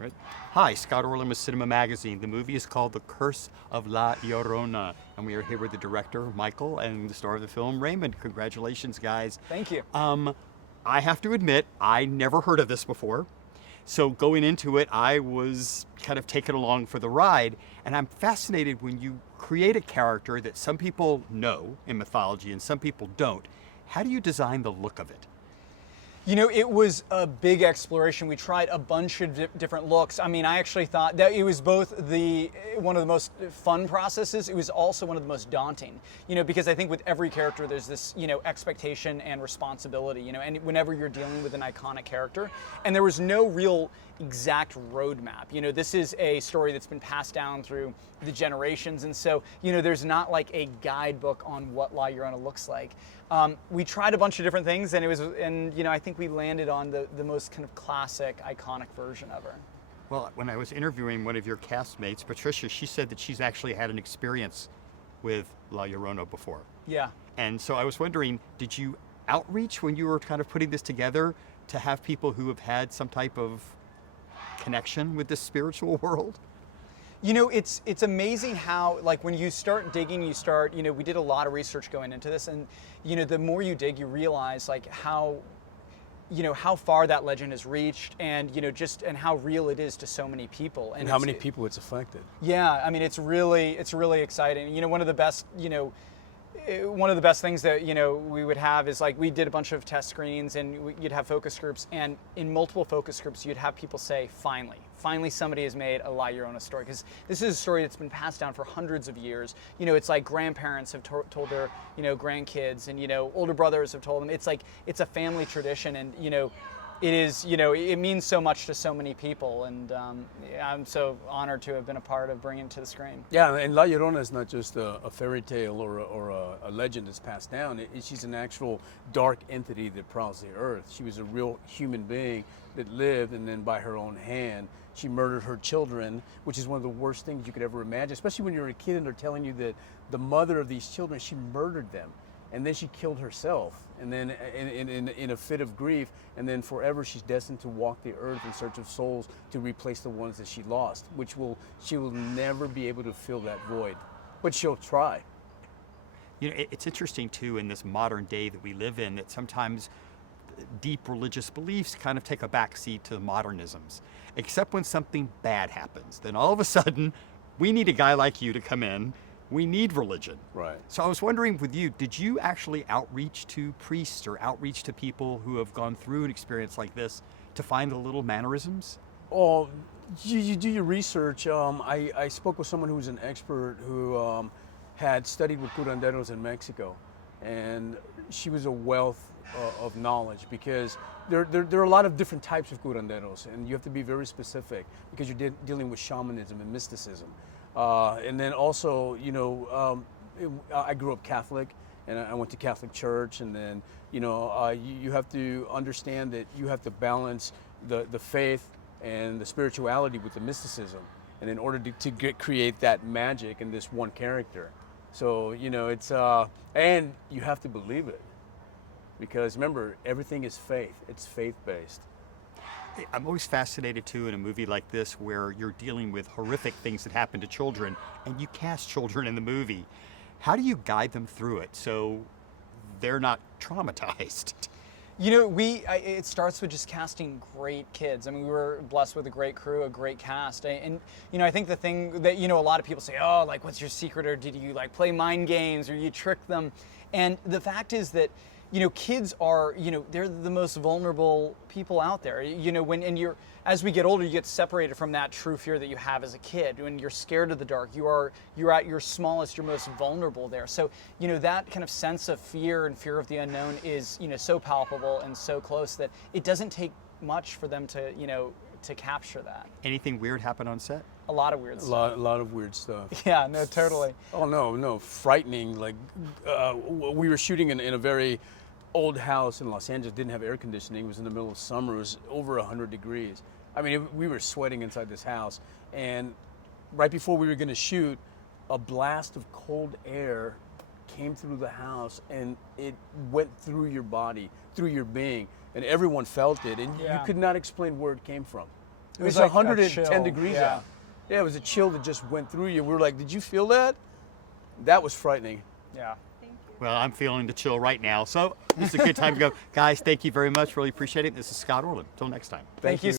Right. Hi, Scott Orland with Cinema Magazine. The movie is called The Curse of La Llorona, and we are here with the director, Michael, and the star of the film, Raymond. Congratulations, guys. Thank you. I have to admit, I never heard of this before. So going into it, I was kind of taken along for the ride, and I'm fascinated when you create a character that some people know in mythology and some people don't. How do you design the look of it? You know, it was a big exploration. We tried a bunch of different looks. I mean, I actually thought that it was both one of the most fun processes. It was also one of the most daunting, because I think with every character there's this, expectation and responsibility, and whenever you're dealing with an iconic character, and there was no real exact roadmap. This is a story that's been passed down through the generations, and so, there's not like a guidebook on what La Llorona looks like. We tried a bunch of different things, and I think we landed on the most kind of classic, iconic version of her. Well, when I was interviewing one of your castmates, Patricia, she said that she's actually had an experience with La Llorona before. Yeah. And so I was wondering, did you outreach when you were kind of putting this together to have people who have had some type of connection with this spiritual world? It's amazing how, like, when you start digging, we did a lot of research going into this, and, the more you dig, you realize, like, how far that legend has reached, and, and how real it is to so many people. And how many people it's affected. Yeah, I mean, it's really exciting. One of the best, things that we would have is, like, we did a bunch of test screenings, and you'd have focus groups, and in multiple focus groups you'd have people say, finally somebody has made a La Llorona story, because this is a story that's been passed down for hundreds of years. It's like grandparents have told their grandkids, and older brothers have told them. It's like it's a family tradition, and it is, it means so much to so many people, and I'm so honored to have been a part of bringing it to the screen. Yeah, and La Llorona is not just a fairy tale or a legend that's passed down. She's an actual dark entity that prowls the earth. She was a real human being that lived, and then by her own hand, she murdered her children, which is one of the worst things you could ever imagine, especially when you're a kid and they're telling you that the mother of these children, she murdered them. And then she killed herself, and then in a fit of grief, and then forever she's destined to walk the earth in search of souls to replace the ones that she lost, she will never be able to fill that void, but she'll try. It's interesting too in this modern day that we live in that sometimes deep religious beliefs kind of take a backseat to modernisms, except when something bad happens. Then all of a sudden, we need a guy like you to come in. We need religion. Right. So I was wondering with you, did you actually outreach to priests or outreach to people who have gone through an experience like this to find the little mannerisms? Oh, you do your research. I spoke with someone who was an expert who had studied with curanderos in Mexico, and she was a wealth of knowledge, because there are a lot of different types of curanderos, and you have to be very specific because you're dealing with shamanism and mysticism. And then also, I grew up Catholic, and I went to Catholic church, and then, you have to understand that you have to balance the faith and the spirituality with the mysticism, and in order to create that magic in this one character. So, it's, and you have to believe it, because remember, everything is faith. It's faith-based. I'm always fascinated too in a movie like this where you're dealing with horrific things that happen to children and you cast children in the movie. How do you guide them through it so they're not traumatized? It starts with just casting great kids. I mean, we were blessed with a great crew, a great cast. And I think the thing that, a lot of people say, oh, like, what's your secret? Or did you, like, play mind games, or you trick them? And the fact is that, kids are, they're the most vulnerable people out there. As we get older, you get separated from that true fear that you have as a kid. When you're scared of the dark, you're at your smallest, you're most vulnerable there. So, that kind of sense of fear and fear of the unknown is, so palpable and so close that it doesn't take much for them to, to capture that. Anything weird happen on set? A lot of weird stuff. A lot of weird stuff. Yeah, no, totally. Oh, no, frightening. Like, we were shooting in a very old house in Los Angeles, didn't have air conditioning. It was in the middle of summer. It was over 100 degrees. I mean, we were sweating inside this house. And right before we were going to shoot, a blast of cold air came through the house, and it went through your body, through your being, and everyone felt it, and you could not explain where it came from. It was like a 110 chill, degrees yeah. out. Yeah, it was a chill that just went through you. We were like, did you feel that? That was frightening. Yeah. Well, I'm feeling the chill right now. So this is a good time to go. Guys, thank you very much. Really appreciate it. This is Scott Orland. Till next time. Thank you.